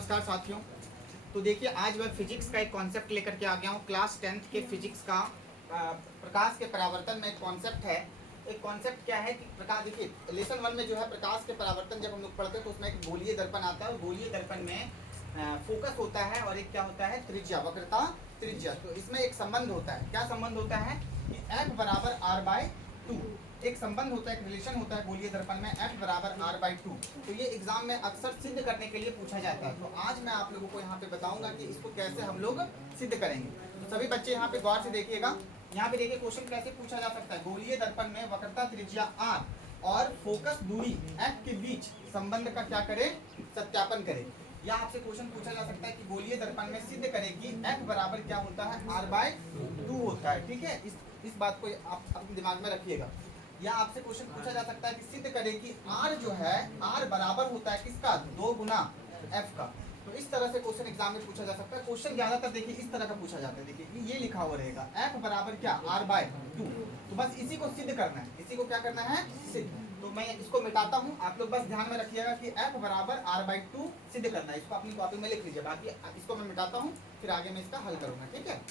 नमस्कार साथियों। तो देखिए आज मैं फिजिक्स का एक कॉन्सेप्ट लेकर के आ गया हूँ। क्लास 10th के फिजिक्स का प्रकाश के परावर्तन में एक कॉन्सेप्ट है। एक कॉन्सेप्ट क्या है कि प्रकाश, देखिए लेसन 1 में जो है प्रकाश के परावर्तन जब हम लोग पढ़ते हैं तो उसमें एक गोलीय दर्पण आता है और गोलीय दर्पण में फोकस होता है और एक क्या होता है, त्रिज्या, वक्रता त्रिज्या। तो इसमें एक संबंध होता है। क्या संबंध होता है कि F बराबर R/2 एक संबंध होता है, एक रिलेशन होता है गोलीय दर्पण में, F बराबर R/2। तो ये एग्जाम में अक्सर सिद्ध करने के लिए पूछा जाता है। तो आज मैं आप लोगों को यहाँ पे बताऊंगा कि इसको कैसे हम लोग सिद्ध करेंगे। तो सभी बच्चे यहाँ पे गौर से देखिएगा। यहाँ पे देखिए क्वेश्चन कैसे पूछा जा सकता है। गोलीय दर्पण में वक्रता त्रिज्या R और फोकस दूरी F के बीच संबंध का क्या करे, सत्यापन करे। या आपसे क्वेश्चन पूछा जा सकता है कि गोलीय दर्पण में सिद्ध करें कि F बराबर क्या होता है, R/2 होता है। ठीक है, इस बात को आप अपने दिमाग में रखिएगा। या आपसे क्वेश्चन पूछा जा सकता है कि सिद्ध करें कि R जो है, R बराबर होता है किसका, 2 गुना F का। तो इस तरह से क्वेश्चन एग्जाम में पूछा जा सकता है। क्वेश्चन ज्यादातर देखिए इस तरह का पूछा जाता है। देखिए ये लिखा हुआ रहेगा F बराबर क्या, R/2। तो बस इसी को सिद्ध करना है। इसी को क्या करना है, सिद्ध। तो मैं इसको मिटाता हूँ, आप लोग बस ध्यान में रखिएगा कि F बराबर R/2 सिद्ध करना है। इसको अपनी कॉपी में लिख लीजिए। बाकी इसको मैं मिटाता हूँ, फिर आगे मैं इसका हल करूंगा। ठीक है,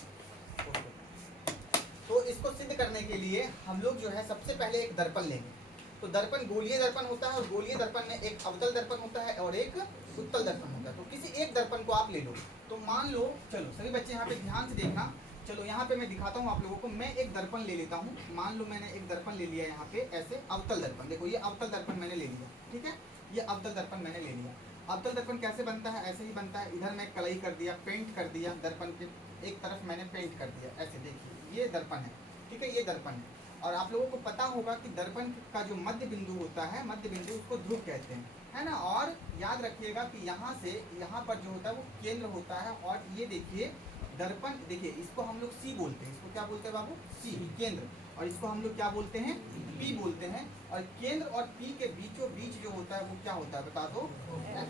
तो इसको सिद्ध करने के लिए हम लोग जो है सबसे पहले एक दर्पण लेंगे। तो दर्पण गोलीय दर्पण होता है और गोलीय दर्पण में एक अवतल दर्पण होता है और एक उत्तल दर्पण होता है। तो किसी एक दर्पण को आप ले लो। तो मान लो, चलो सभी बच्चे यहाँ पे ध्यान से देखना। चलो यहाँ पे मैं दिखाता हूँ आप लोगों को। मैं एक दर्पण ले लेता हूँ। मान लो मैंने एक दर्पण ले लिया यहाँ पे, ऐसे अवतल दर्पण। देखो ये अवतल दर्पण मैंने ले लिया। ठीक है, ये अवतल दर्पण मैंने ले लिया। अवतल दर्पण कैसे बनता है, ऐसे ही बनता है। इधर मैं कलई कर दिया, पेंट कर दिया, दर्पण के एक तरफ मैंने पेंट कर दिया। ऐसे देखिए ये दर्पण है। ठीक है, ये दर्पण है। और आप लोगों को पता होगा कि दर्पण का जो मध्य बिंदु होता है, मध्य बिंदु उसको ध्रुव कहते हैं, है ना। और याद रखिएगा कि यहाँ से यहाँ पर जो होता है वो केंद्र होता है। और ये देखिए दर्पण, देखिए इसको हम लोग C बोलते हैं। इसको क्या बोलते हैं बाबू, C, केंद्र। और इसको हम लोग क्या बोलते हैं, P बोलते हैं। और केंद्र और P के बीचों बीच जो होता है वो क्या होता है, बता दो,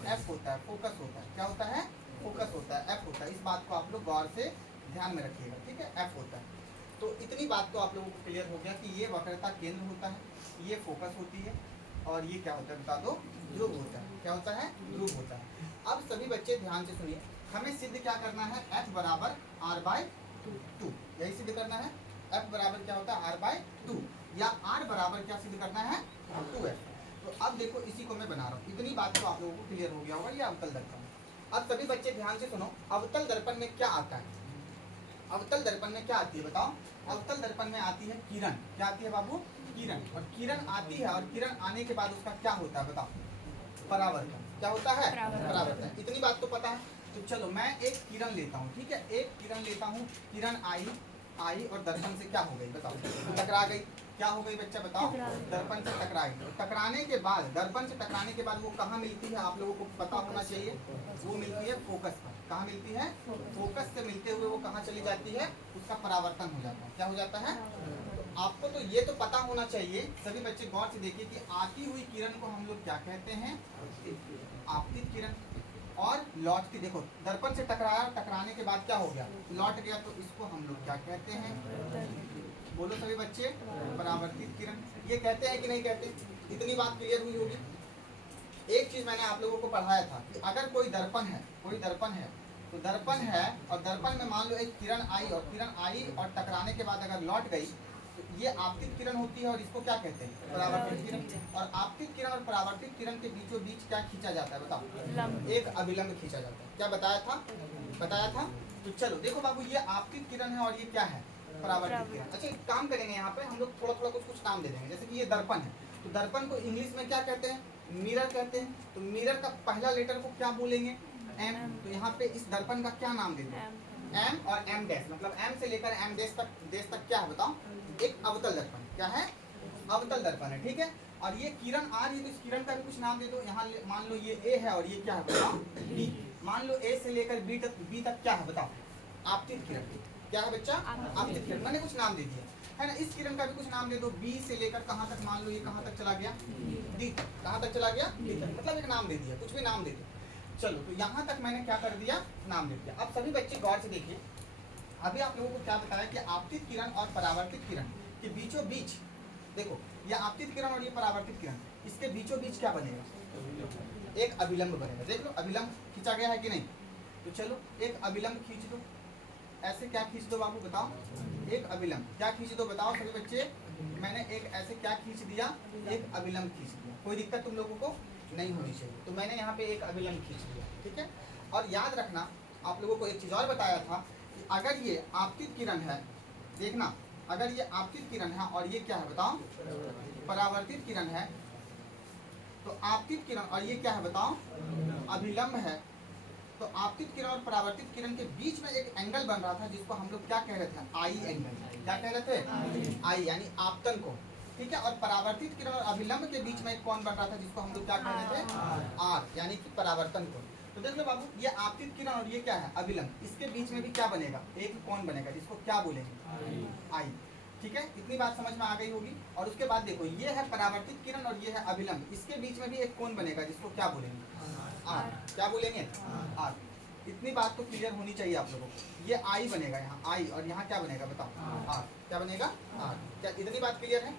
F होता है, फोकस होता है। क्या होता है, फोकस होता है, F होता है। इस बात को आप लोग गौर से ध्यान में रखिएगा। ठीक है, F होता है। तो इतनी बात तो आप लोगों को क्लियर हो गया कि ये वक्रता केंद्र होता है, ये फोकस होती है, और ये क्या होता है बता दो, ध्रुव होता है। क्या होता है, ध्रुव होता है। अब सभी बच्चे ध्यान से सुनिए, हमें सिद्ध क्या करना है, F बराबर R/2। यही सिद्ध करना है। F बराबर क्या होता है, R/2, या R बराबर क्या सिद्ध करना है, 2F। तो अब देखो इसी को मैं बना रहा हूँ। इतनी बात तो आप लोगों को क्लियर हो गया होगा। ये अवतल दर्पण। अब सभी बच्चे ध्यान से सुनो, अवतल दर्पण में क्या आता है, अवतल दर्पण में क्या आती है बताओ। अवतल दर्पण में आती है किरण। क्या आती है बाबू, किरण। और किरण आती है और किरण आने के बाद उसका क्या होता है बताओ, परावर्तन। क्या होता है, परावर्तन। इतनी बात तो पता है। तो चलो मैं एक किरण लेता हूँ। ठीक है, एक किरण लेता हूँ। किरण आई और दर्पण से क्या हो गई बताओ, टकरा गई। क्या हो गई बच्चा बताओ, दर्पण से टकरा गई। टकराने के बाद, दर्पण से टकराने के बाद वो कहाँ मिलती है, आप लोगों को पता होना चाहिए। वो मिलती है फोकस पर। कहाँ मिलती है, फोकस से मिलते हुए वो कहाँ चली जाती है, उसका परावर्तन हो जाता है। क्या हो जाता है, तो आपको तो ये तो पता होना चाहिए। सभी बच्चे गौर से देखिए कि आती हुई किरण को हम लोग क्या कहते हैं, आपतित किरण। और लौटती, देखो दर्पण से टकराया, टकराने के बाद क्या हो गया, लौट गया, तो इसको हम लोग क्या कहते हैं, बोलो सभी बच्चे, परावर्तित किरण। ये कहते हैं कि नहीं कहते। इतनी बात क्लियर हुई होगी। एक चीज मैंने आप लोगों को पढ़ाया था कि अगर कोई दर्पण है, तो दर्पण है और दर्पण में मान लो एक किरण आई और टकराने के बाद अगर लौट गई, तो ये आपतित किरण होती है और इसको क्या कहते हैं, परावर्तित किरण। और आपतित किरण और परावर्तित किरण के बीचों बीच क्या खींचा जाता है बताओ, एक अभिलंब खींचा जाता है। क्या बताया था। तो चलो देखो बाबू, ये आपतित किरण है और ये क्या है, परावर्तित किरण। अच्छा एक काम करेंगे, यहाँ पे हम लोग थोड़ा थोड़ा कुछ नाम दे देंगे। जैसे कि ये दर्पण है, तो दर्पण को इंग्लिश में क्या कहते हैं, मिरर कहते हैं। तो मिरर का पहला लेटर को क्या बोलेंगे, M। तो यहाँ पे इस दर्पण का क्या नाम दे दो, M और M डैश, मतलब M से लेकर M डैश तक क्या है बताओ, एक अवतल दर्पण। क्या है, अवतल दर्पण है। ठीक है, और ये किरण आ रही है तो इस किरण का भी कुछ नाम दे दो। यहाँ मान लो ये A है और ये क्या है बताओ, B। मान लो A से लेकर B तक क्या है बताओ, आपतित किरण। क्या है बच्चा, आपतित किरण। मैंने कुछ नाम दे दिया है ना। इस किरण का भी कुछ नाम दे दो। B से लेकर कहाँ तक, मान लो ये कहाँ तक चला गया, D तक। कहाँ तक चला गया, D तक। मतलब एक नाम दे दिया, कुछ भी नाम दे दो। चलो तो यहाँ तक मैंने क्या कर दिया, नाम दे दिया। अब सभी बच्चे गौर से देखिए, अभी आप लोगों को क्या बताया कि आपतित किरण और परावर्तित किरण के बीचों बीच, देखो ये आपतित किरण और ये परावर्तित किरण, इसके बीचों बीच क्या बनेगा, एक अभिलंब बनेगा। देख लो, अभिलंब खींचा गया है कि नहीं? तो चलो एक अभिलंब खींच दो। ऐसे क्या खींच दो बाबू बताओ? एक अभिलंब क्या खींच दो बताओ सभी बच्चे? मैंने एक ऐसे क्या खींच दिया? एक अभिलंब खींच दिया। कोई दिक्कत तुम लोगों को नहीं होनी चाहिए। तो मैंने यहाँ पे एक अभिलंब खींच दिया, ठीक है। और याद रखना, आप लोगों को एक चीज़ और बताया था कि अगर ये आपतित किरण है, देखना, अगर ये आपतित किरण है और ये क्या है बताओ? परावर्तित किरण है। तो आपतित किरण और ये क्या है बताओ? अभिलंब है। तो आपतित किरण और परावर्तित किरण के बीच में एक एंगल बन रहा था जिसको हम लोग क्या कह रहे थे? आई एंगल। क्या कह रहे थे? आई यानी आपतन कोण, ठीक है। और परावर्तित किरण और अभिलंब के बीच में एक कोण बन रहा था जिसको हम लोग क्या कह रहे थे? आर यानी कि परावर्तन कोण। तो देख लो बाबू, ये आपतित किरण और ये क्या है? अभिलंब। इसके बीच में भी क्या बनेगा? एक कोण बनेगा जिसको क्या बोलेंगे? आई, ठीक है। इतनी बात समझ में आ गई होगी। और उसके बाद देखो, ये है परावर्तित किरण और ये है अभिलंब, इसके बीच में भी एक कोण बनेगा जिसको क्या बोलेंगे? आर। क्या बोलेंगे? आर। इतनी बात तो क्लियर होनी चाहिए आप लोगों को। ये आई बनेगा यहाँ, आई, और यहाँ क्या बनेगा बताओ? आर। क्या बनेगा? आर। क्या इतनी बात क्लियर है?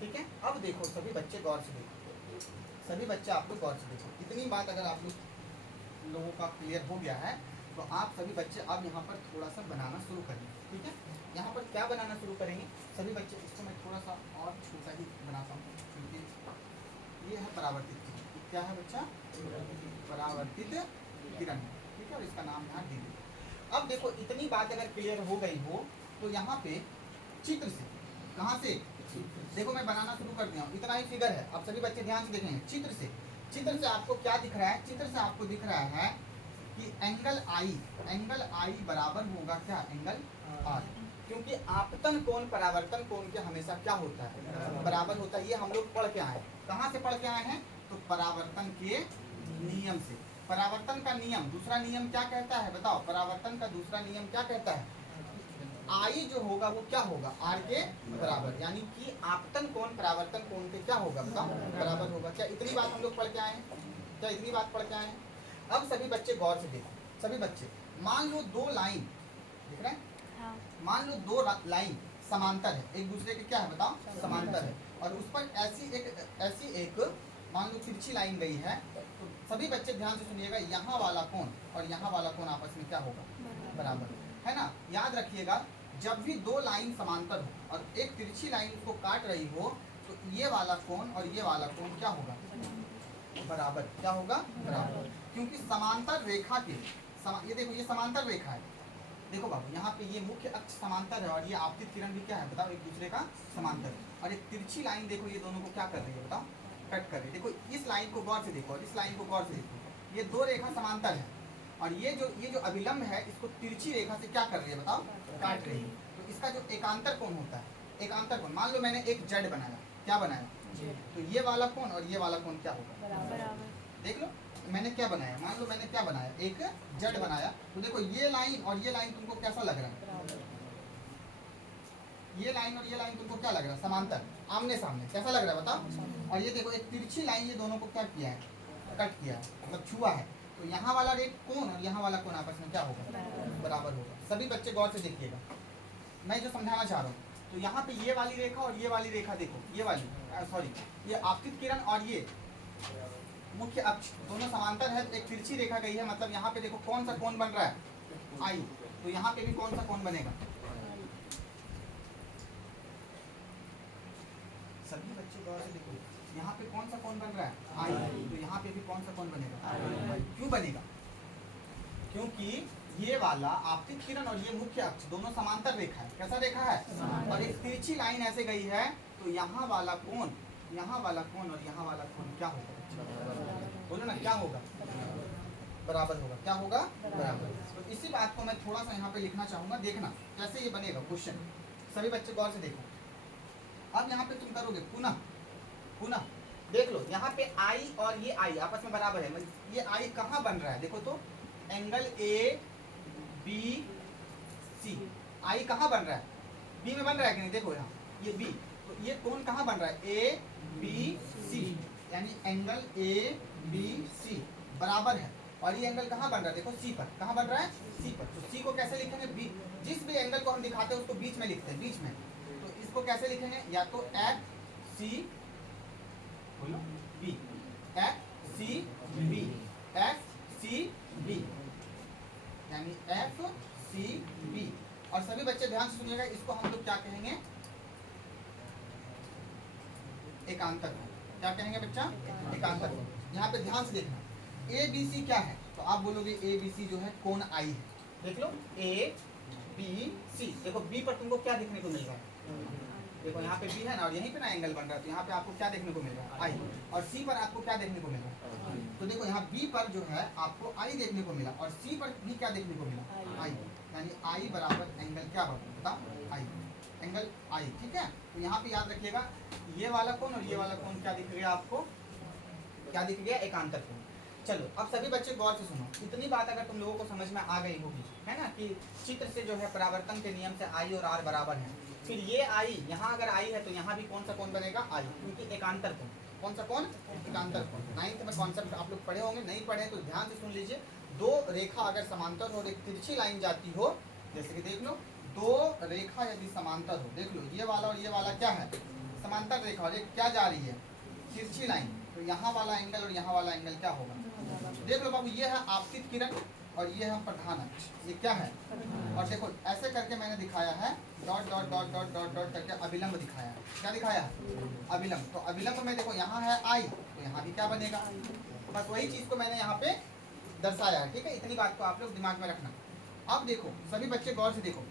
ठीक है। अब देखो सभी बच्चे गौर से देखो, सभी बच्चे आप लोग गौर से देखो। इतनी बात अगर आप लोगों का क्लियर हो गया है तो आप सभी बच्चे अब यहाँ पर थोड़ा सा बनाना शुरू करेंगे, ठीक है। यहाँ पर क्या बनाना शुरू करेंगे सभी बच्चे? इसको मैं थोड़ा सा और छोटा ही बनाता हूँ, क्योंकि ये है परावर्तित किरण। क्या है बच्चा? परावर्तित किरण, ठीक है। और इसका नाम यहाँ दे दिया। अब देखो, इतनी बात अगर क्लियर हो गई हो तो यहाँ पे चित्र से, कहाँ से? देखो मैं बनाना शुरू कर दिया हूँ, इतना ही फिगर है। अब सभी बच्चे ध्यान से देखेंगे। चित्र से आपको क्या दिख रहा है? चित्र से आपको दिख रहा है कि एंगल आई बराबर होगा क्या? Angle R. क्योंकि आपतन कोण परावर्तन कोण के हमेशा क्या होता है? बराबर होता है। ये हम लोग पढ़ के आए हैं। कहाँ से पढ़ के आए हैं? तो परावर्तन के नियम से। परावर्तन का नियम, दूसरा नियम क्या कहता है बताओ? परावर्तन का दूसरा नियम क्या कहता है? आई जो होगा वो क्या होगा? आर के बराबर, यानी कि आपतन कोण परावर्तन कोण के क्या होगा बताओ? बराबर होगा। क्या इतनी बात हम लोग पढ़ के आए हैं? क्या इतनी बात पढ़ के आए हैं? अब सभी बच्चे गौर से देखो। सभी बच्चे मान लो दो लाइन दिख रहे हैं? हाँ। मान लो दो लाइन समांतर है, एक दूसरे के क्या है बताओ? समांतर है। और उस पर ऐसी एक मान लो तिरछी लाइन गई है। तो सभी बच्चे ध्यान से सुनिएगा, यहाँ वाला कोण और यहाँ वाला कोण आपस में क्या होगा? बराबर, है ना। याद रखिएगा, जब भी दो लाइन समांतर हो और एक तिरछी लाइन उसको काट रही हो तो ये वाला कोण और ये वाला कोण क्या होगा? बराबर। क्या होगा? बराबर। क्योंकि समांतर रेखा के ये देखो, ये समांतर रेखा है। देखो बाबू, यहाँ पे ये मुख्य अक्ष समांतर है और ये आपतित किरण भी क्या है बताओ? एक दूसरे का समांतर है। और एक तिरछी लाइन देखो, ये दोनों को क्या कर रही है बताओ? कट कर रही है। देखो इस लाइन को गौर से देखो और इस लाइन को गौर से देखो, ये दो रेखा समांतर है और ये जो अभिलंब है इसको तिरछी रेखा से क्या कर रही है बताओ? काट रही है। तो इसका जो एकांतर कोण होता है, एकांतर कोण, मान लो मैंने एक जेड बनाया, क्या बनाया? तो ये वाला कोण और ये वाला कोण क्या होगा? बराबर। देख लो मैंने क्या बनाया, मान लो मैंने क्या बनाया? एक जेड बनाया। तो देखो ये लाइन और ये लाइन तुमको कैसा लग रहा है? ये लाइन और ये लाइन तुमको क्या लग रहा है? समांतर, आमने सामने, कैसा लग रहा है बताओ? और ये देखो एक तिरछी लाइन, ये दोनों को क्या किया है? कट किया है, मतलब छुआ है। तो यहाँ वाला रेट कोण और यहाँ वाला कोण आपस में क्या होगा? बराबर होगा। सभी बच्चे गौर से देखिएगा, मैं जो समझाना चाह रहा हूँ। तो यहाँ पे ये वाली रेखा और ये वाली रेखा देखो, ये वाली सॉरी, ये आपतित किरण और ये मुख्य अक्ष दोनों समांतर है। एक तिरछी रेखा गई है, मतलब यहाँ पे देखो कौन सा कोण बन रहा है? आई। तो यहाँ पे भी कौन सा कोण बनेगा? सभी बच्चे गौर से देखो, यहाँ पे कौन सा कोण बन रहा है? आई। तो यहाँ पे भी कौन सा कोण बनेगा? आई। क्यों बनेगा? क्योंकि ये वाला आपतित किरण और ये मुख्य अक्ष दोनों समांतर रेखा है। कैसा रेखा है? और एक तिरछी लाइन ऐसे गई है, तो यहाँ वाला कोण, यहाँ वाला कोण और यहाँ वाला कोण क्या होगा? बोलो ना, क्या होगा? बराबर होगा। क्या होगा? बराबर। तो इसी बात को मैं थोड़ा सा यहाँ पे लिखना चाहूंगा, देखना कैसे ये बनेगा क्वेश्चन। सभी बच्चे गौर से देखो। अब यहाँ पे तुम करोगे पुनः देख लो, यहाँ पे आई और ये आई आपस में बराबर है। ये आई कहाँ बन रहा है? देखो तो एंगल ए बी सी, आई कहाँ बन रहा है? बी में बन रहा है कि नहीं? देखो यहाँ ये बी, तो ये कोण कहाँ बन रहा है? ए बी सी, यानी एंगल ए बी सी बराबर है। और ये एंगल कहाँ बन रहा है? देखो सी पर। कहाँ बन रहा है? सी पर। तो सी को कैसे लिखेंगे? बी, जिस भी एंगल को हम दिखाते हैं उसको बीच में लिखते हैं, बीच में। तो इसको कैसे लिखेंगे? या तो एफ सी, बोलो B, F C B, F C B, यानी एफ सी बी। और सभी बच्चे ध्यान से सुनिएगा, इसको हम लोग क्या कहेंगे, एकांतर कोण। क्या कहेंगे बच्चा, एकांतर कोण। यहाँ पे ध्यान से देखना, ए बी सी क्या है, तो आप बोलोगे ए बी सी जो है कोण आई है। देख लो ए बी सी, देखो बी पर तुमको क्या देखने को मिल रहा है, देखो यहाँ पे बी है ना, और यहीं पे ना एंगल बन रहा है, तो यहाँ पे आपको क्या देखने को मिल रहा है, आई। और सी पर आपको क्या देखने को मिल रहा है, तो देखो यहाँ बी पर जो है आपको आई देखने को मिला, और सी पर भी क्या देखने को मिला, आई। यानी आई बराबर एंगल क्या बना, बताओ, आई, एंगल आई। ठीक है, तो यहाँ पे याद रखिएगा, ये वाला कोण और ये वाला कोण क्या दिख गया आपको, क्या दिख गया, एकांतर कोण। चलो अब सभी बच्चे गौर से सुनो, इतनी बात अगर तुम लोगों को समझ में आ गई होगी, है ना, कि चित्र से जो है परावर्तन के नियम से आई और आर बराबर है, फिर ये आई, यहाँ अगर आई है तो यहाँ भी कौन सा कोण बनेगा, आई, क्योंकि एकांतर कोण। कौन सा कोण, एकांतर कोण। 9th में कॉन्सेप्ट आप लोग पढ़े होंगे, नहीं पढ़े तो ध्यान से सुन लीजिए। दो रेखा अगर समांतर हो और एक तिरछी लाइन जाती हो, जैसे कि देख लो, दो रेखा यदि समांतर हो, देख लो ये वाला और ये वाला क्या है, समांतर रेखा, और एक क्या जा रही है, तिरछी लाइन, तो यहाँ वाला एंगल और यहाँ वाला एंगल क्या होगा, देख लो बाबू, ये है आपतित किरण और ये है प्रधान अक्ष, ये क्या है, और देखो ऐसे करके मैंने दिखाया है, dot dot dot dot dot dot करके अभिलंब दिखाया है। क्या दिखाया है, अभिलंब। तो अभिलंब में देखो यहाँ है आई, तो यहाँ भी क्या बनेगा, बस वही चीज को मैंने यहाँ पे दर्शाया है। ठीक है, इतनी बात को आप लोग दिमाग में रखना। अब देखो सभी बच्चे गौर से देखो,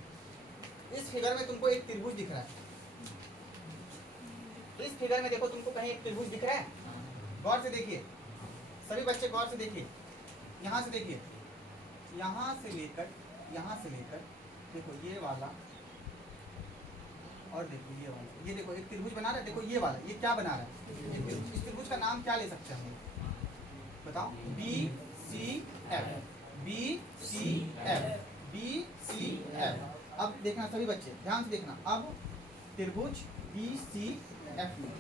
इस फिगर में तुमको एक त्रिभुज दिख रहा है, इस फिगर में देखो तुमको कहीं एक त्रिभुज दिख रहा है, गौर से देखिए सभी बच्चे, गौर से देखिए, यहाँ से देखिए, यहाँ से लेकर देखो ये वाला, और देखो ये वाला, ये देखो एक त्रिभुज बना रहा है, देखो ये वाला, ये क्या बना रहा है, इस त्रिभुज का नाम क्या ले सकते हैं, बताओ, B C F, B C F, B C F. अब देखना सभी बच्चे ध्यान से देखना, अब त्रिभुज बी सी एफ में,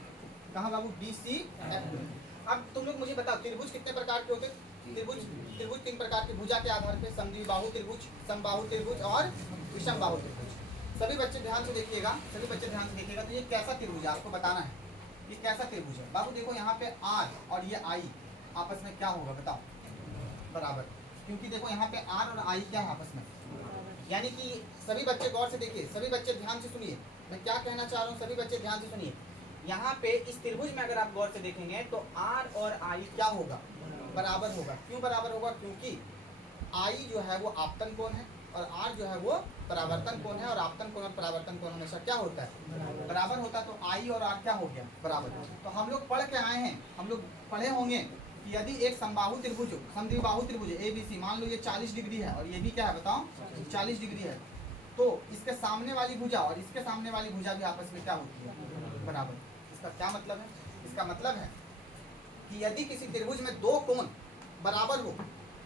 कहाँ बाबू, बी सी एफ में। अब तुम लोग मुझे बताओ त्रिभुज कितने प्रकार के होते हैं, त्रिभुज 3 प्रकार के, भुजा के आधार पे, समद्विबाहु त्रिभुज, समबाहु त्रिभुज और विषमबाहु त्रिभुज। सभी बच्चे ध्यान से देखिएगा, सभी बच्चे ध्यान से देखिएगा, तो ये कैसा त्रिभुज है आपको बताना है, ये कैसा त्रिभुज है बाबू। देखो यहाँ पे आर और ये आई आपस में क्या होगा बताओ, बराबर, क्योंकि देखो यहाँ पे आर और आई क्या है आपस में, यानी कि सभी बच्चे गौर से देखिए, सभी बच्चे ध्यान से सुनिए, मैं क्या कहना चाह रहा हूँ, सभी बच्चे ध्यान से सुनिए। यहाँ पे इस त्रिभुज में अगर आप गौर से देखेंगे तो आर और आई क्या होगा, बराबर होगा। क्यों बराबर होगा, क्योंकि आई जो है वो आपतन कोण है और आर जो है वो परावर्तन कोण है, और आपतन कोण और परावर्तन कोण हमेशा क्या होता है, बराबर होता है। तो आई और आर क्या हो गया, बराबर। तो हम लोग पढ़ के आए हैं, हम लोग पढ़े होंगे कि यदि एक समबाहु त्रिभुज, समद्विबाहु त्रिभुज ए बी सी, मान लो ये 40 डिग्री है और ये भी क्या है बताओ, 40 डिग्री है, तो इसके सामने वाली भुजा और इसके सामने वाली भुजा भी आपस में क्या होती है, बराबर। इसका क्या मतलब है, इसका मतलब है कि यदि किसी त्रिभुज में दो कोण बराबर हो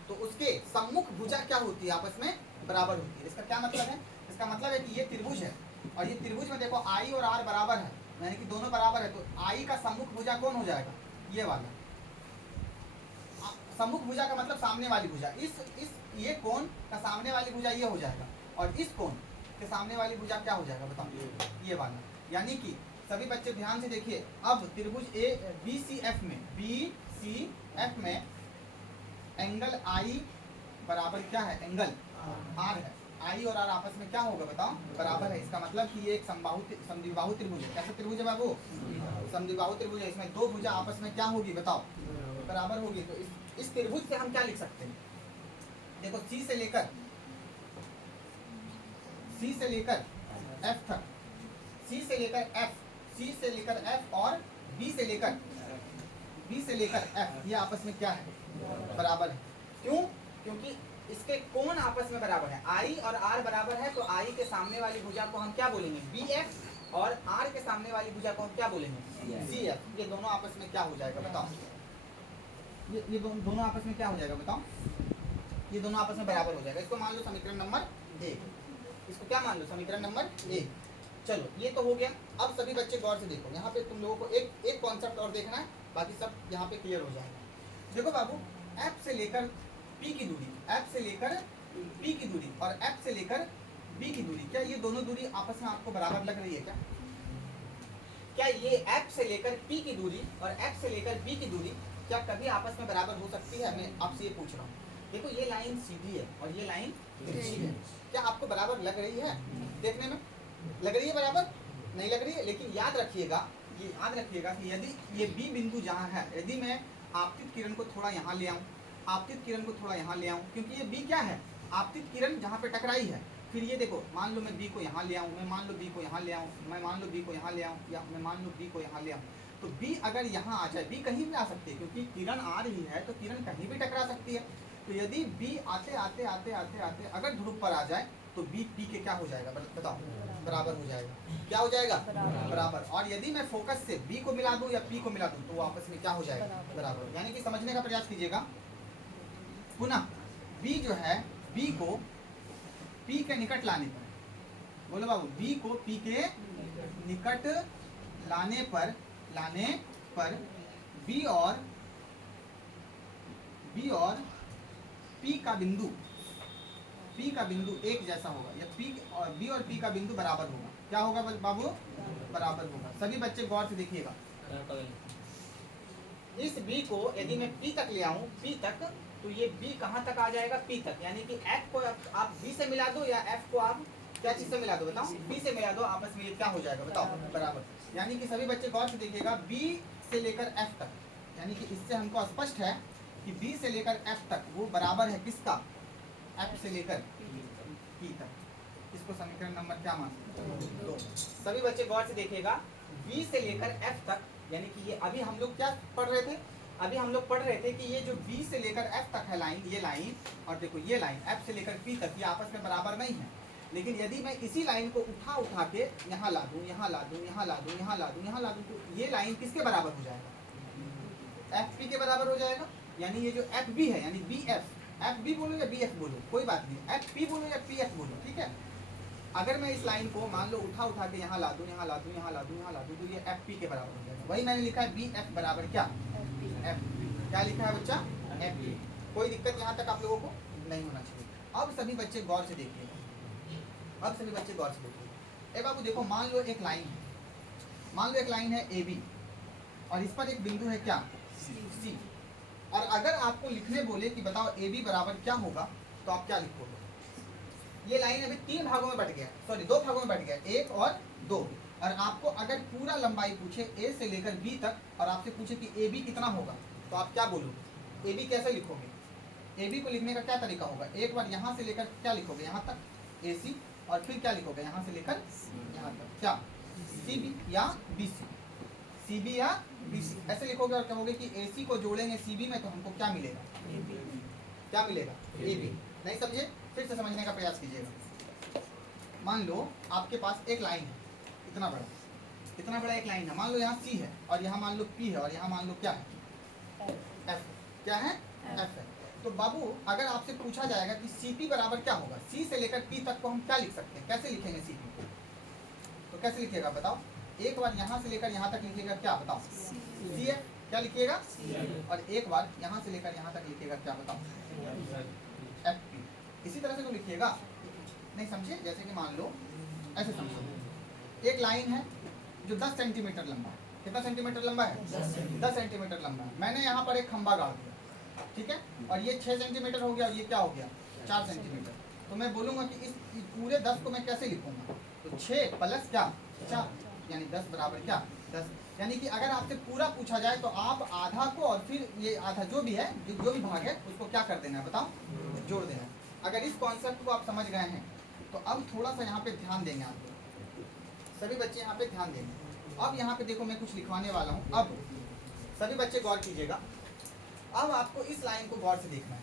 तो उसके सम्मुख भुजा क्या होती है, आपस में बराबर होती है। इसका क्या मतलब है, इसका मतलब है कि ये त्रिभुज है और ये त्रिभुज में देखो आई और आर बराबर है, यानी कि दोनों बराबर है, तो आई का सम्मुख भुजा कौन हो जाएगा, ये वाला। सम्मुख भुजा का मतलब सामने वाली भुजा, इस ये कोण का सामने वाली भुजा ये हो जाएगा, और इस कोण के सामने वाली भुजा क्या हो जाएगा बताओ, ये वाला। यानी कि सभी बच्चे ध्यान से देखिए, अब त्रिभुज ए बी सी एफ में, बी सी एफ में एंगल आई बराबर क्या है, एंगल आर है, आई और आर आपस में क्या होगा बताओ, बराबर है। इसका मतलब कि ये एक समद्विबाहु त्रिभुज है। कैसा त्रिभुज है बाबू, समद्विबाहु त्रिभुज है। इसमें दो भुजा आपस में क्या होगी बताओ, बराबर होगी। तो इस त्रिभुज से हम क्या लिख सकते हैं, देखो सी से लेकर एफ तक, सी से लेकर एफ और बी से लेकर एफ, ये आपस में क्या है, बराबर है। क्यों, क्योंकि इसके कोण आपस में बराबर है, आई और आर बराबर है, तो आई के सामने वाली भुजा को हम क्या बोलेंगे, बी एफ, और आर के सामने वाली भुजा को हम क्या बोलेंगे, सी एफ। ये दोनों आपस में क्या हो जाएगा बताओ, ये दोनों आपस में क्या हो जाएगा बताओ, ये दोनों आपस में बराबर हो जाएगा। इसको मान लो समीकरण नंबर 1, इसको क्या मान लो, समीकरण नंबर 1। चलो ये तो हो गया। अब सभी बच्चे गौर से देखो, यहाँ पे तुम लोगों को एक कॉन्सेप्ट और देखना है, बाकी सब यहाँ पे क्लियर हो जाएगा। देखो बाबू, एफ से लेकर पी की दूरी, एफ से लेकर पी की दूरी और एफ से लेकर बी की दूरी, क्या ये दोनों दूरी आपस में आपको बराबर लग रही है क्या? क्या ये एफ से लेकर पी की दूरी और एफ से लेकर बी की दूरी क्या कभी आपस में बराबर हो सकती है? मैं आपसे ये पूछ रहा हूँ। देखो ये लाइन सीधी है और ये लाइन तिरछी है, क्या आपको बराबर लग रही है? देखने में लग रही है बराबर? नहीं लग रही है। लेकिन याद रखिएगा, ये याद रखिएगा कि यदि ये बी बिंदु जहाँ है, यदि मैं आपतित किरण को थोड़ा यहाँ ले आऊँ, आपतित किरण को थोड़ा यहाँ ले आऊँ, क्योंकि ये बी क्या है, आपतित किरण जहाँ पे टकराई है। फिर ये देखो, मान लो मैं बी को यहाँ ले आऊँ, मैं मान लो बी को यहाँ ले आऊँ, मैं मान लो बी को यहाँ ले आऊँ, या मैं मान लो बी को यहाँ ले आऊँ, तो बी अगर यहाँ आ जाए, बी कहीं भी आ सकती है क्योंकि किरण आ रही है, तो किरण कहीं भी टकरा सकती है। तो यदि बी आते आते आते आते आते अगर ध्रुव पर आ जाए तो बी पी के क्या हो जाएगा बताओ? बराबर हो जाएगा। क्या हो जाएगा? बराबर। और यदि मैं फोकस से बी को मिला दूं या पी को मिला दूं तो वो आपस में क्या हो जाएगा? बराबर। यानी कि समझने का प्रयास कीजिएगा। पुनः बी जो है, बी को पी के निकट लाने पर, बोलो बाबू, बी को पी के निकट लाने पर बी और पी का बिंदु एक जैसा होगा, या पी और बी और पी का बिंदु बराबर होगा। क्या होगा बाबू? बराबर होगा। सभी बच्चे गौर से देखिएगा। इस बी को यदि मैं पी तक ले आऊं, पी तक, तो ये बी कहां तक आ जाएगा? पी तक। यानी कि एफ को आप बी से मिला दो या एफ को आप क्या चीज से मिला दो? बताओ। बी से मिला दो, आपस में ये क्या हो जाएगा? बताओ। बराबर। यानी कि सभी बच्चे गौर से देखिएगा, बी से लेकर एफ तक, यानी कि इससे हमको स्पष्ट है कि बी से लेकर एफ तक वो बराबर है किसका? एफ से लेकर पी तक। इसको समीकरण नंबर क्या मानते? 2। सभी बच्चे गौर से देखिएगा, बी से लेकर एफ तक, यानी कि ये अभी हम लोग क्या पढ़ रहे थे? अभी हम लोग पढ़ रहे थे कि ये जो बी से लेकर एफ तक है लाइन, ये लाइन, और देखो ये लाइन एफ से लेकर पी तक, ये आपस में बराबर नहीं है। लेकिन यदि मैं इसी लाइन को उठा के यहाँ ला दूँ, यहाँ ला दूँ, यहाँ ला दूँ, यहाँ ला दूँ, यहाँ ला दूँ, तो ये लाइन किसके बराबर हो जाएगा? एफ पी के बराबर हो जाएगा। यानी ये जो एफ बी है, यानी बी एफ बी बोलो या बी एफ बोलो, कोई बात नहीं, एफ पी बोलो या पी एफ बोलो, ठीक है। अगर मैं इस लाइन को मान लो उठा के यहाँ ला दूँ, यहाँ ला दूँ, यहाँ ला दूँ, यहाँ ला दूँ, तो ये एफ पी के बराबर हो जाएगा। वही मैंने लिखा है बी एफ बराबर क्या? एफ। क्या लिखा है बच्चा? F P. कोई दिक्कत यहाँ तक आप लोगों को नहीं होना चाहिए। अब सभी बच्चे गौर से देखिए, ए बाबू देखो, मान लो एक लाइन है ए बी, और इस पर एक बिंदु है क्या? सी। और अगर आपको लिखने बोले कि बताओ ए बी बराबर क्या होगा, तो आप क्या लिखोगे? ये लाइन अभी 3 भागों में बट गया, सॉरी 2 भागों में बट गया, 1 और 2। और आपको अगर पूरा लंबाई पूछे ए से लेकर बी तक, और आपसे पूछे कि ए बी कितना होगा, तो आप क्या बोलोगे? ए बी कैसे लिखोगे? ए बी को लिखने का क्या तरीका होगा? एक बार यहाँ से लेकर क्या लिखोगे? यहाँ तक ए सी, और फिर क्या लिखोगे? यहाँ से लेकर यहाँ तक क्या? सी बी या बी सी, सी बी या बी सी ऐसे लिखोगे, और कहोगे कि ए सी को जोड़ेंगे सी बी में तो हमको क्या मिलेगा? क्या मिलेगा? A B. नहीं समझे? फिर से समझने का प्रयास कीजिएगा। मान लो आपके पास एक लाइन है, इतना बड़ा एक लाइन है, मान लो यहाँ सी है, और यहाँ मान लो पी है, और यहाँ मान लो क्या है? एफ। क्या है? एफ है। तो बाबू अगर आपसे पूछा जाएगा कि सी पी बराबर क्या होगा, सी से लेकर पी तक को हम क्या लिख सकते हैं? कैसे लिखेंगे सी पी को? तो कैसे लिखिएगा बताओ? एक बार यहाँ से लेकर यहाँ तक लिखिएगा, क्या बताओ? सी है। क्या लिखिएगा? और एक बार यहाँ से लेकर यहाँ तक लिखिएगा, क्या बताओ? F P. इसी तरह से तो लिखिएगा। नहीं समझे? जैसे कि मान लो ऐसे समझो, एक लाइन है जो 10 सेंटीमीटर लंबा है। कितना सेंटीमीटर लंबा है? 10 सेंटीमीटर लंबा है। मैंने यहाँ पर एक खंबा गाड़ दिया, ठीक है, और ये 6 सेंटीमीटर हो गया, और ये क्या हो गया? 4 सेंटीमीटर। तो मैं बोलूँगा कि इस पूरे 10 को मैं कैसे लिखूंगा? तो 6 प्लस क्या? 4, यानी 10 बराबर क्या? 10। यानी कि अगर आपसे पूरा पूछा जाए तो आप आधा को और फिर ये आधा जो भी है, जो भी भाग है, उसको क्या कर देना है बताओ? जोड़ देना है। अगर इस कॉन्सेप्ट को आप समझ गए हैं तो अब थोड़ा सा यहाँ पे ध्यान देंगे आप लोग, सभी बच्चे यहाँ पे ध्यान देंगे। अब यहाँ पे देखो मैं कुछ लिखवाने वाला हूँ। अब सभी बच्चे गौर कीजिएगा। अब आपको इस लाइन को गौर से देखना है,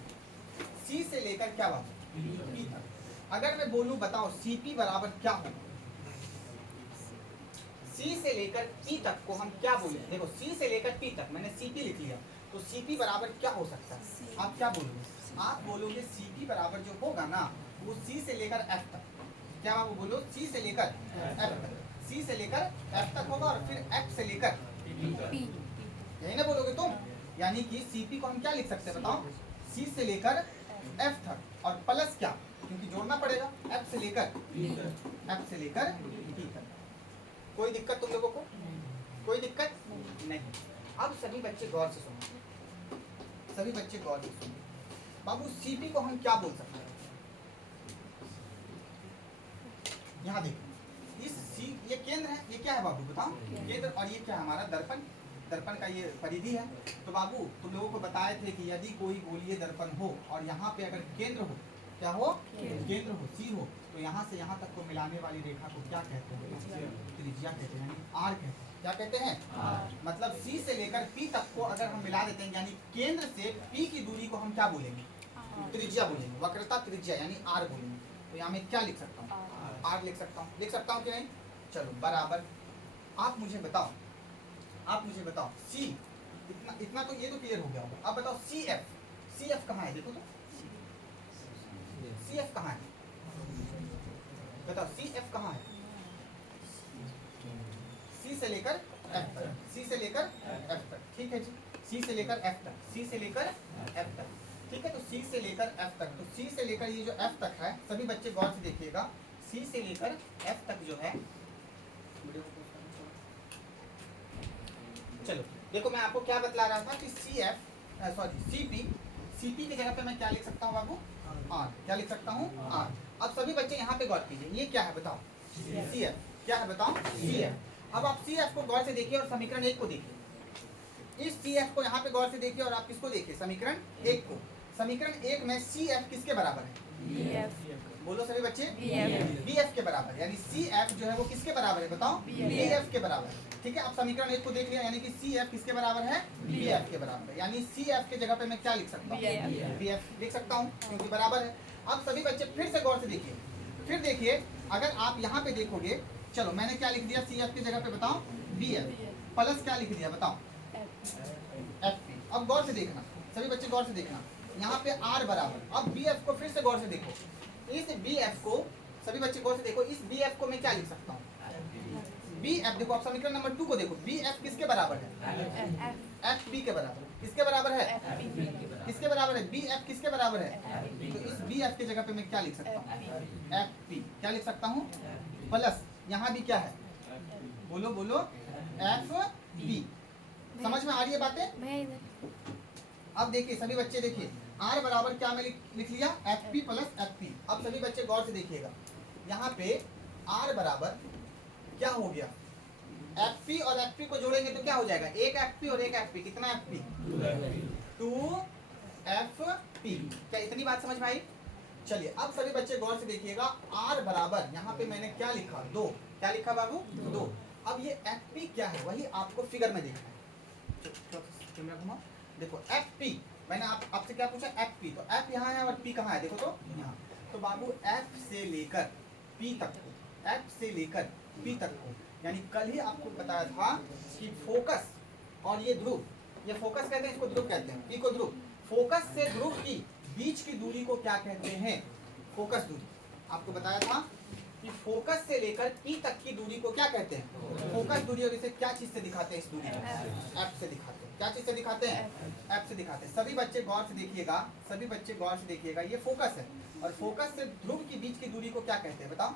सी से लेकर क्या बात? पी तक। अगर मैं बोलूँ बताओ सी पी बराबर क्या होगा? सी से लेकर पी तक को हम क्या बोले? देखो सी से लेकर पी तक मैंने सी पी लिख लिया, तो सी पी बराबर क्या हो सकता है? आप क्या बोलोगे? आप बोलोगे सी पी बराबर जो होगा ना, वो सी से लेकर एफ तक। क्या आप बोलो? सी से लेकर एफ तक, सी से लेकर एफ तक होगा, और फिर एफ से लेकर पी, यही ना बोलोगे तुम? यानी कि सी पी को हम क्या लिख सकते हैं बताओ? सी से लेकर एफ तक, और प्लस क्या? क्योंकि जोड़ना पड़ेगा, एफ से लेकर पी तक। कोई दिक्कत तुम लोगों को? कोई दिक्कत नहीं। अब सभी बच्चे गौर से सुनो, बाबू सीपी को हम क्या बोल सकते हैं? यहाँ देखो इस सी, ये केंद्र है, ये क्या है बाबू बताओ? केंद्र। और ये क्या है हमारा? दर्पण। दर्पण का ये परिधि है। तो बाबू तुम लोगों को बताए थे कि यदि कोई गोलीय दर्पण हो और यहाँ पे अगर केंद्र हो, क्या हो? केंद्र हो, सी हो, तो यहाँ से यहाँ तक को मिलाने वाली रेखा को क्या कहते हैं? त्रिज्या कहते हैं, यानी आर कहते हैं। क्या कहते हैं? मतलब सी से लेकर पी तक को अगर हम मिला देते हैं, यानी केंद्र से पी की दूरी को हम क्या बोलेंगे? त्रिज्या बोलेंगे, वक्रता त्रिज्या यानी आर बोलेंगे। तो यहाँ मैं क्या लिख सकता हूँ? आर लिख सकता हूँ। लिख सकता हूँ कि नहीं? चलो बराबर। आप मुझे बताओ, आप मुझे बताओ सी, इतना इतना तो ये तो क्लियर हो गया होगा। अब बताओ सी एफ, सी एफ कहाँ है? देखो तो सी एफ कहाँ है? बताओ सी एफ कहाँ है? सी से लेकर एफ तक, सी से लेकर एफ तक, ठीक है जी। सी से लेकर एफ तक, सी से लेकर एफ तक, ठीक है। तो सी से लेकर एफ तक, तो सी से लेकर ये जो एफ तक है, सभी बच्चे गौर से देखिएगा, सी से लेकर एफ तक जो है, चलो देखो मैं आपको क्या बतला रहा था कि C F sorry C P, C P की जगह पे मैं क्या लिख सकता हूँ बाबू? आर। क्या लिख सकता हूँ? आर। अब सभी बच्चे यहाँ पे गौर कीजिए, ये क्या है बताओ? C F. क्या है बताओ? C F. अब आप सी एफ को गौर से देखिए और समीकरण 1 को देखिए। इस सी एफ को यहाँ पे गौर से देखिए और आप किसको देखिए? समीकरण 1 को। समीकरण 1 में सी एफ किसके बराबर है? बोलो सभी बच्चे, बी एफ के बराबर, यानी सी एफ जो है वो किसके बराबर है बताओ? बी एफ के बराबर है, ठीक है। अब समीकरण 1 को देख लिया, यानी कि सी एफ किसके बराबर है? बी एफ के बराबर है, यानी सी एफ के जगह पे मैं क्या लिख सकता हूँ? बी एफ लिख सकता हूँ, क्योंकि बराबर है। अब सभी बच्चे फिर से गौर से देखिए, फिर देखिए अगर आप यहाँ पे देखोगे, चलो मैंने क्या लिख दिया सी एफ की जगह पे बताओ? बी एफ प्लस क्या लिख दिया बताओ? F P. अब गौर से देखना, सभी बच्चे गौर से देखना, यहाँ पे आर बराबर। अब बी एफ को फिर से गौर से देखो, इस बी एफ को सभी बच्चे गौर से देखो, इस बी एफ को मैं क्या लिख सकता हूँ? B F. देखो आप समीकरण नंबर 2 को देखो, बी एफ किसके बराबर है? एफ बी के बराबर। किसके बराबर है? किसके बराबर है? बी एफ किसके बराबर है? तो इस बी एफ की जगह पे मैं क्या लिख सकता हूँ? F P. क्या लिख सकता हूँ? प्लस यहाँ भी क्या है? बोलो बोलो, एफ बी। समझ में आ रही है बातें? अब देखिए सभी बच्चे देखिए, आर बराबर क्या मैं लिख लिया? F P plus F P. अब सभी बच्चे गौर से देखिएगा, यहाँ पे आर बराबर क्या हो गया? एफ पी और एफ पी को जोड़ेंगे तो क्या हो जाएगा? एक एफ पी और एक एफ पी। कितना एफ पी? 2 F P. क्या इतनी बात समझ में आई? चलिए अब सभी बच्चे गौर से देखिएगा, आर बराबर यहाँ पे मैंने क्या लिखा? 2। क्या लिखा बाबू? 2। अब ये एफ पी क्या है वही आपको फिगर में देखना है। कैमरा घुमाओ, देखो एफ पी मैंने आपसे क्या पूछा? F P. तो एफ यहाँ है और पी कहाँ है? देखो तो यहाँ। तो बाबू एफ से लेकर पी तक को, एफ से लेकर पी तक को, यानी कल ही आपको बताया था कि फोकस और ये ध्रुव, ये फोकस कहते हैं, इसको ध्रुव कहते हैं, पी को ध्रुव। फोकस से ध्रुव की बीच की दूरी को क्या कहते हैं? फोकस दूरी। आपको बताया था कि फोकस से लेकर पी तक की दूरी को क्या कहते हैं? फोकस दूरी। और इसे क्या चीज से दिखाते हैं? इस दूरी को एफ से दिखाते हैं। क्या चीज से दिखाते हैं? एफ से दिखाते हैं। सभी बच्चे गौर से देखिएगा, सभी बच्चे गौर से देखिएगा, ये फोकस है और फोकस से ध्रुव के बीच की दूरी को क्या कहते हैं बताओ?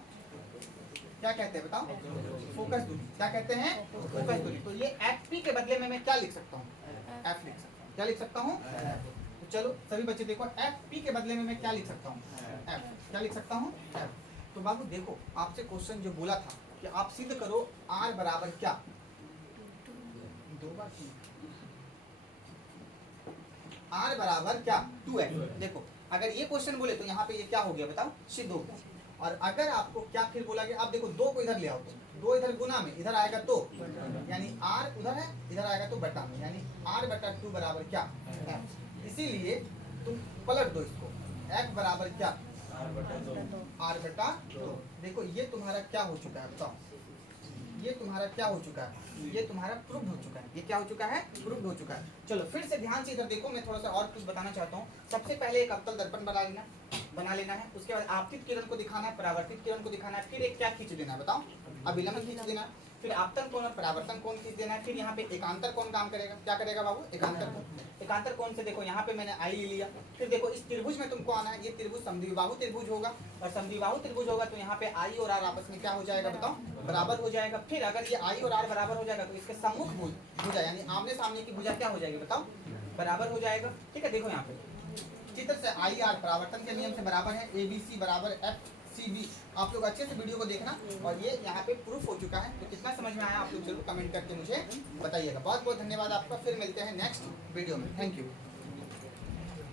क्या कहते हैं बताओ? फोकस दूरी। क्या कहते हैं? फोकस दूरी। तो ये एफ पी के बदले में मैं क्या लिख सकता हूँ? एफ लिख सकता हूँ। क्या लिख सकता हूँ? तो चलो सभी बच्चे देखो, एफ पी के बदले में मैं क्या लिख सकता हूँ? एफ। क्या लिख सकता हूँ? एफ। तो बाबू देखो आपसे क्वेश्चन जो बोला था कि आप सिद्ध करो आर बराबर क्या? 2 बार आर बराबर क्या? 2x। देखो अगर ये क्वेश्चन बोले तो यहाँ पे ये क्या हो गया बताओ? सिद्ध हो गया। और अगर आपको क्या फिर बोला गया, आप देखो 2 को इधर ले आओ, तो 2 इधर गुना में, इधर आएगा तो, यानी आर उधर है, इधर आएगा तो बटा में, यानी आर बटा 2 बराबर क्या? एफ। इसीलिए तुम पलट दो इसको, एफ बराबर क्या? आर बटा 2। देखो ये तुम्हारा क्या हो चुका है बताओ? ये तुम्हारा क्या हो चुका है? ये तुम्हारा प्रूव्ड हो चुका है। ये क्या हो चुका है? प्रूव्ड हो चुका है। चलो फिर से ध्यान से इधर देखो, मैं थोड़ा सा और कुछ बताना चाहता हूँ। सबसे पहले एक अवतल दर्पण बना लेना है। उसके बाद आपतित किरण को दिखाना है, परावर्तित किरण को दिखाना है, फिर एक क्या खींच देना है बताओ? अभिलंब खींच देना है, फिर आपतन कोण और परावर्तन कोण खींच देना है। फिर यहाँ पे एकांतर कोण काम करेगा। क्या करेगा बाबू? एकांतर कोण। एकांतर कोण से देखो यहाँ पे मैंने आई ले लिया। फिर देखो इस त्रिभुज में तुमको आना है, ये त्रिभुज समद्विबाहु त्रिभुज होगा, और समद्विबाहु त्रिभुज होगा तो यहाँ पे आई और आर आपस में क्या हो जाएगा बताओ? बराबर हो जाएगा। फिर अगर ये आई और आर बराबर हो जाएगा तो इसके सम्मुख भुजा यानी आमने सामने की भुजा क्या हो जाएगी बताओ? बराबर हो जाएगा। ठीक है, देखो यहाँ पे चित्र से आई आर परावर्तन के नियम से बराबर है, ए बी सी बराबर एफ सी बी। आप लोग अच्छे से वीडियो को देखना, और ये यहाँ पे प्रूफ हो चुका है। तो कितना समझ में आया आप लोग जरूर कमेंट करके मुझे बताइएगा। बहुत बहुत धन्यवाद आपका, फिर मिलते हैं नेक्स्ट वीडियो में। Thank you.